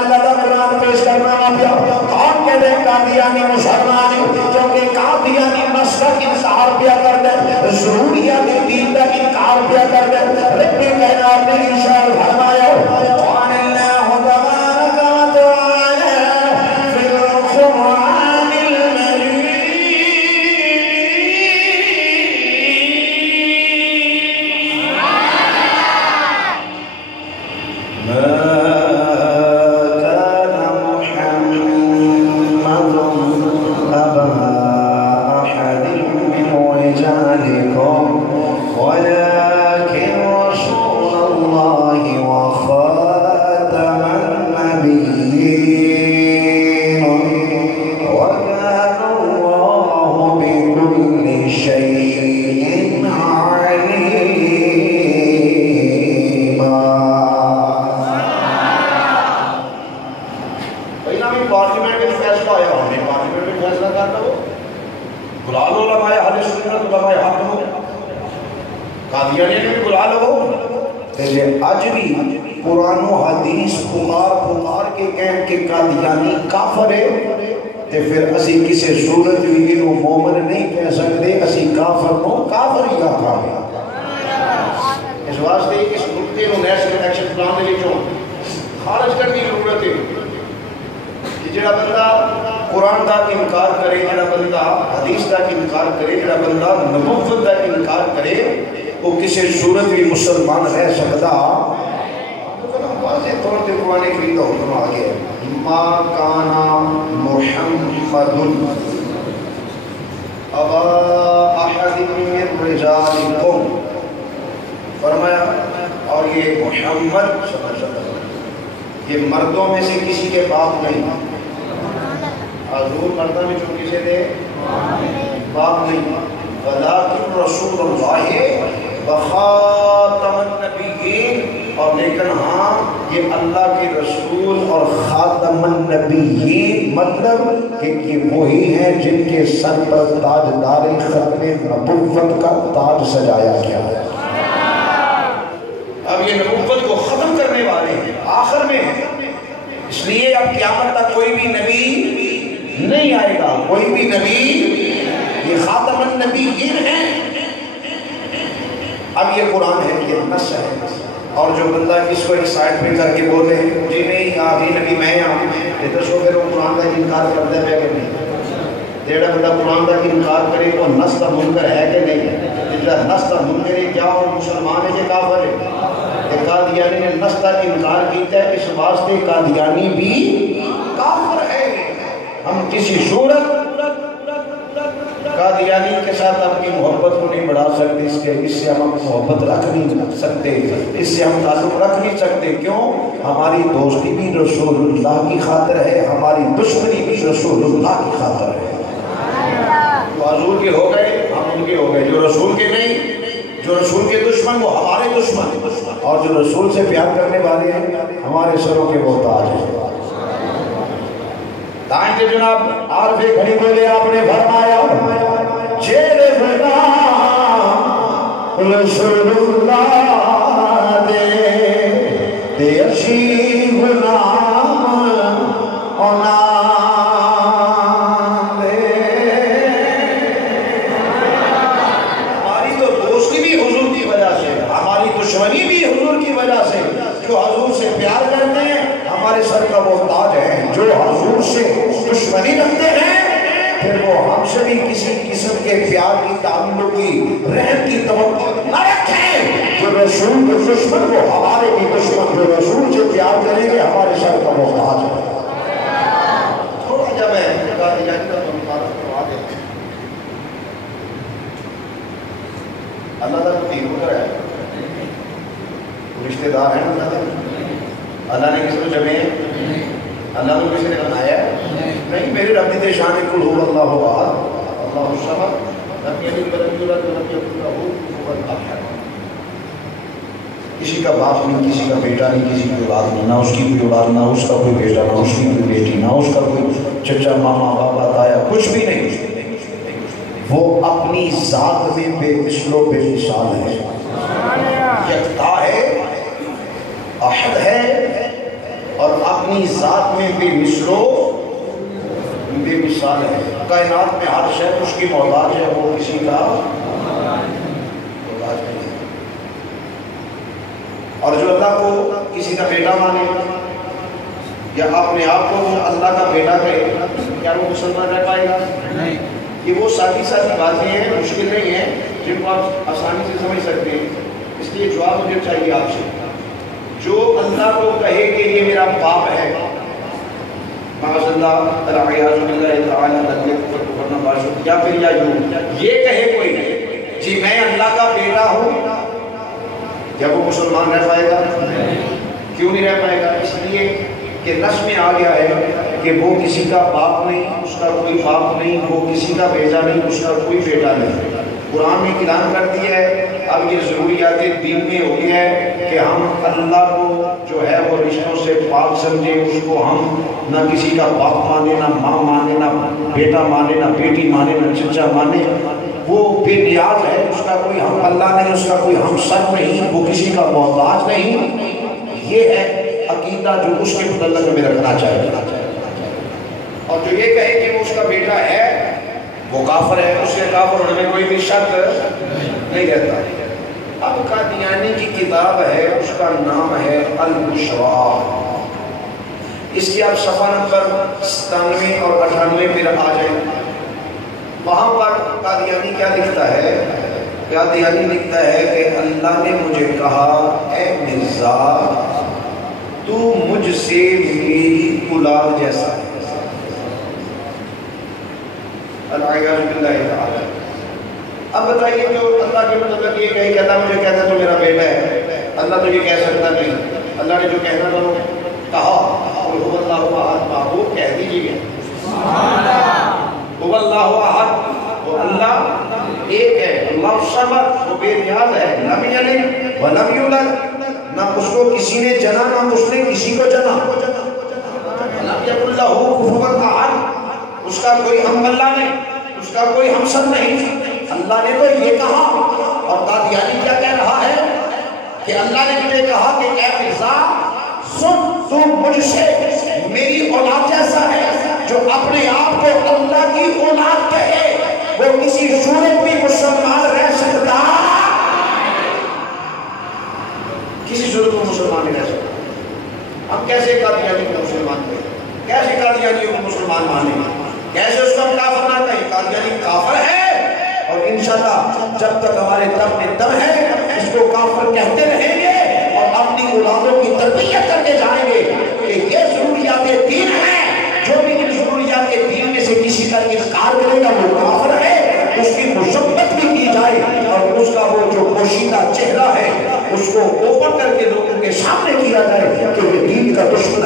اللہ کا قرآن پیش کرنا پیا کون کہہ دے قادیانی مسلمان کیونکہ قادیانی مسلک انکار پیا کر دے ضروریات دین کا انکار پیا کر دے رب کائنات نے ارشاد فرمایا قال اللہ تبارک و تعالی فی القرآن المجید آج بھی قرآن و حدیث پکار کے کہیں کہ قادیانی کافر ہے تے پھر اسی کسی صورت بھی انہوں مومن نہیں کہہ سکتے اسی کافر کو کافر ہی آتا ہے اس واسطے اس نقطے نو نیشنل ایکشن پلان دے لئے خارج کرنے کی ضرورت ہے کہ جڑا بندہ قرآن دا انکار کرے جڑا بندہ حدیث دا انکار کرے جڑا بندہ نبوت دا انکار کرے وہ کسی صورت بھی مسلمان رہ سکتا واضح طور پر قرآن کریم کا حکم آ گیا ما کانا محمد ابا احد من رجالکم فرمایا اور یہ محمد یہ مردوں میں سے کسی کے باپ نہیں حضور مردوں میں جو کسی دے باپ نہیں ولیکن رسول اللہ وخاتم النبیین اور لیکن ہاں یہ اللہ کے رسول اور خاتم النبیین مطلب کہ یہ وہی ہیں جن کے سر پر تاجدار ختم نبوت کا تاج سجایا گیا ہے اب یہ نبوت کو ختم کرنے والے ہیں آخر میں اس لیے اب قیامت تک کوئی بھی نبی نہیں آئے گا کوئی بھی نبی یہ خاتم النبیین ہیں اب یہ قرآن ہے یہ نص ہے اور جو بندہ اس کو ایک سائٹ پہ کر کے بولے جی نہیں آخری نبی میں یہ تو سو پھر وہ قرآن کا انکار کرتا ہے کہ نہیں جیڑا بندہ قرآن کا انکار کرے وہ نص کا منکر ہے کہ نہیں جیڑا نص کا منکر ہے کیا وہ مسلمان ہے کہ کافر ہے قادیانی نے نص کا انکار کیتا ہے اس واسطے قادیانی بھی کافر ہے ہم کسی صورت قادیانی کے ساتھ اپنی محبت کو نہیں بڑھا سکتے اس سے ہم محبت رکھ نہیں سکتے اس سے ہم تعلق رکھ نہیں سکتے کیوں ہماری دوستی بھی رسول اللہ کی خاطر ہے ہماری دشمنی بھی رسول اللہ کی خاطر ہے جو حضور کے ہو گئے ہم ان کے ہو گئے جو رسول کے نہیں جو رسول کے دشمن وہ ہمارے دشمن اور جو رسول سے پیار کرنے والے ہیں ہمارے سروں کے وہ تاج ہیں تائیں کہ جناب عارف گھڑی بولے آپ نے فرمایا چیرے بنا رسول اللہ دے اشیب نام اونا دے ہماری تو دوستی بھی حضور کی وجہ سے ہماری دشمنی بھی حضور کی وجہ سے جو حضور سے پیار کرتے ہیں ہمارے سر کا وہ تاج ہے جو حضور سے دشمنی رکھتے ہیں پھر وہ ہم سے بھی کسی قسم کے پیار کی تعلقی رحم کی توقع نہ رکھیں جو رسول کے دشمن وہ ہمارے بھی دشمن جو رسول سے پیار کریں گے ہمارے سر کا وہ تاج ہے تھوڑا جب ہے اللہ تعالیٰ تیر ادھر ہے رشتہ دار ہیں اللہ نے کسی کو جمعے اللہ کو کسی نے بنایا نہیں میرے رب دی شان کل هو اللہ احد اللہ الصمد لم یلد ولم یولد ولم یکن له کفوا احد کسی کا باپ نہیں کسی کا بیٹا نہیں کسی کی اولاد نہیں نہ اس کی کوئی اولاد نہ اس کا کوئی بیٹا نہ اس کی کوئی بیٹی نہ اس کا کوئی چچا ماما بابا تایا کچھ بھی نہیں وہ اپنی ذات میں بے مثل و بے مثال ہے یکتا ہے احد ہے اور اپنی ذات میں بے مثل و بے مثال ہے. کائنات میں ہر شے اس کی محتاج ہے، وہ کسی کا محتاج نہیں ہے. اور جو اللہ کو کسی کا بیٹا مانے یا اپنے آپ کو اللہ کا بیٹا کہے، کیا وہ مسلمان رہ پائے گا؟ نہیں. یہ وہ سادی باتیں ہیں، مشکل نہیں ہیں، جن کو آپ آسانی سے سمجھ سکتے ہیں. اس لیے جواب مجھے چاہیے آپ سے. جو اللہ کو کہے کہ یہ میرا باپ ہے، معاذ اللہ تعالیٰ یا پھر یہ کہے کوئی جی میں اللہ کا بیٹا ہوں، کیا وہ مسلمان رہ پائے گا؟ کیوں نہیں رہ پائے گا؟ اس لیے کہ نص میں آ گیا ہے کہ وہ کسی کا باپ نہیں، اس کا کوئی باپ نہیں، وہ کسی کا بیٹا نہیں، اس کا کوئی بیٹا نہیں. قرآن نے اعلان کر دیا ہے. اب یہ ضروریات دین میں ہو گیا ہے کہ ہم اللہ کو جو ہے وہ رشتوں سے پاک سمجھیں. اس کو ہم نہ کسی کا باپ مانے، نہ ماں مانے، نہ بیٹا مانے، نہ بیٹی مانے، نہ چچا مانے. وہ بے نیاز ہے، اس کا کوئی ہم اللہ نہیں، اس کا کوئی ہم سر نہیں، وہ کسی کا محتاج نہیں. یہ ہے عقیدہ جو اس کے متعلق میں رکھنا چاہیے. اور جو یہ کہے کہ وہ اس کا بیٹا ہے وہ کافر ہے. اس کے کافر ہونے میں کوئی بھی شک نہیں رہتا. اب قادیانی کی کتاب ہے، اس کا نام ہے البشرا. اس کی آپ صفحہ نمبر 97 اور 98 پہ آ جائیں. وہاں پر قادیانی کیا لکھتا ہے؟ قادیانی لکھتا ہے کہ اللہ نے مجھے کہا اے مرزا تو مجھ سے میری اولاد جیسا ہے. اب بتائیے جو اللہ کے مطلب یہ کہے کہ اللہ مجھے کہتا ہے تو میرا بیٹا ہے، اللہ تو یہ کہہ سکتا نہیں. اللہ نے جو کہنا تھا وہ کہا. هو اللہ احد، محبوب کہہ دیجیے هو اللہ احد، وہ اللہ ایک ہے. اللہ الصمد، وہ بے نیاز ہے. لم یلد ولم یولد، نہ اس کو کسی نے جنا نہ اس نے کسی کو جنا. لم یکن لہ کفوا احد، اس کا کوئی ہم اللہ نہیں، اس کا کوئی ہمسر نہیں. اللہ نے تو یہ کہا. اور قادیانی کیا کہہ رہا ہے کہ اللہ نے مجھے کہا کہ اے مرزا سن، تو مجھ سے میری اولاد جیسا ہے. جو اپنے آپ کو اللہ کی اولاد کہے وہ کسی صورت بھی مسلمان رہ سکتا، کسی صورت میں مسلمان نہیں رہ سکتا. ہم کیسے قادیانی کو مسلمان کہیں؟ کیسے قادیانیوں کو مسلمان مانیں؟ کیسے اس کو ہم کافر نہ کہیں؟ قادیانی کافر ہے، اور انشاءاللہ جب تک ہمارے دم میں دم ہے اس کو کافر کہتے رہیں گے اور اپنی اولادوں کی تربیت کرتے جائیں گے کہ یہ ضروریات دین ہیں. جو بھی ان ضروریات دین میں سے کسی کا انکار کرے گا وہ کافر ہے. اس کی مشبت بھی کی جائے اور اس کا وہ جو پوشیدہ چہرہ ہے اس کو اوپن کر کے لوگوں کے سامنے کیا جائے کہ یہ دین کا دشمن